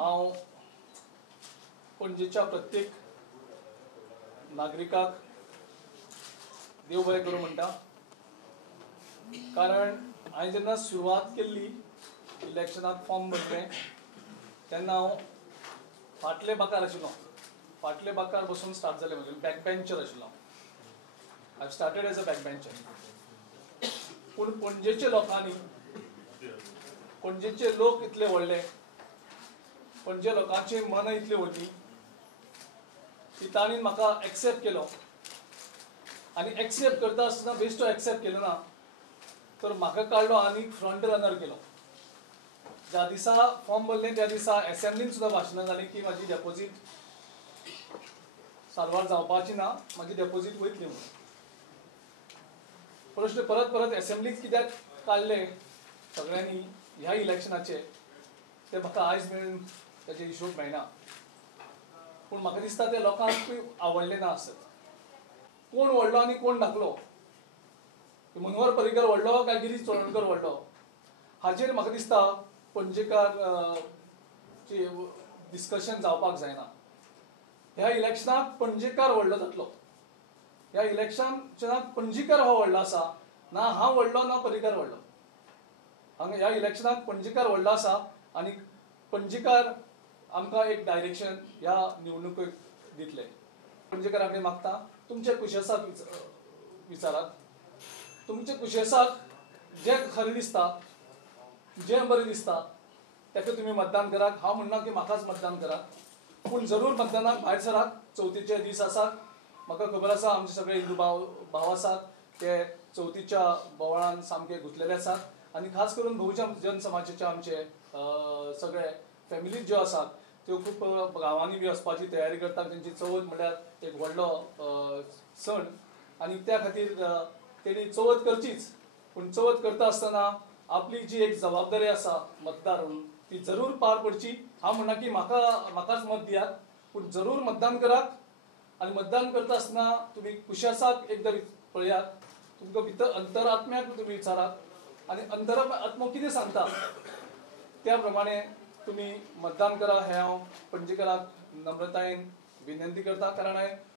हांव पणजेच्या प्रत्येक नागरिकाक देव बरें करूं म्हणटा. कारण हांवें जेन्ना सुरवात केल्ली इलेक्शनाक फॉर्म भरलें तेन्ना हांव फाटले बाकार आशिल्लो. फाटले बाकार बसून स्टार्ट जालें म्हजें. बॅक बेंचर आशिल्लो. I started as a back bencher. पूण पणजेच्या लोकांनी, पणजेचे लोक इतले व्हडले, पणजे लोकांचे मन इतले व्हडली की तांणी म्हाका एक्सेप्ट केलो. आनी एक्सेप्ट करता आसतना बेश्टो एक्सेप्ट केलो ना, तर म्हाका काडलो आनी फ्रंट रनर केलो. ज्या दिसा फॉर्म भरलें त्या दिसा असेंब्लीन सुद्दां भाशणां जालीं की म्हाजी डेपोजीट सारवार जावपाची ना, म्हाजी डेपोजीट वयतली म्हणून. प्रश्न परत परत असेंब्लीक कित्याक काडले सगळ्यांनी ह्या इलेक्शनाचे, ते म्हाका आयज मेरेन ताचे हिशोब मेळना. पूण म्हाका दिसता ते लोकांकूय आवडलें ना आसत. कोण व्हडलो आनी कोण धाकलो, मनोहर पर्रीकर व्हडलो काय गिरीश चोडणकर व्हडलो, हाचेर म्हाका दिसता पणजेकार डिस्कशन जावपाक जायना. ह्या इलेक्शनाक पणजेकार व्हडलो जातलो. ह्या इलेक्शनाक पणजीकार हो व्हडलो आसा. ना हांव व्हडलो ना पर्रीकार व्हडलो. हांगा ह्या इलेक्शनाक पणजीकार व्हडलो आसा आनी पणजीकार आमकां एक डायरेक्शन ह्या निवडणुकेक दितले. पणजेकारा कडेन मागता तुमचे कुशेसाक विचारात. तुमचे कुशेसाक जें खरें दिसता, जें बरें दिसता ताका तुमी मतदान करात. हांव म्हणना की म्हाकाच मतदान करात, पूण जरूर मतदानाक भायर सरात. चवथीचे दीस आसात. म्हाका खबर आसा आमचे सगळे हिंदू भाव आसात ते चवथीच्या बोवाळान सामके गुंतलेले आसात. आनी खास करून बहुजन जनसमाजाचे आमचे सगळे फॅमिली ज्यो आसात त्यो खूब गांवांनी बी वचपाची तयारी करतात. तेंची चवथ म्हणल्यार एक व्हडलो सण आनी त्या खातीर तेणी चवथ करचीच. पूण चवथ करता आसतना आपली जी एक जबाबदारी आसा मतदार म्हणून ती जरूर पार पडची. हांव म्हणना की म्हाकाच मत दियात, पूण जरूर मतदान करात. आनी मतदान करता आसतना तुमी कुशेसाक एकदां पळयात. तुमकां भितर अंतरात्म्याक तुमी विचारात आनी अंतरात्मो कितें सांगता त्या प्रमाणे तुमी मतदान करा. हें हांव पणजेकाराक नम्रतायेन विनंती करता. कारण हांवें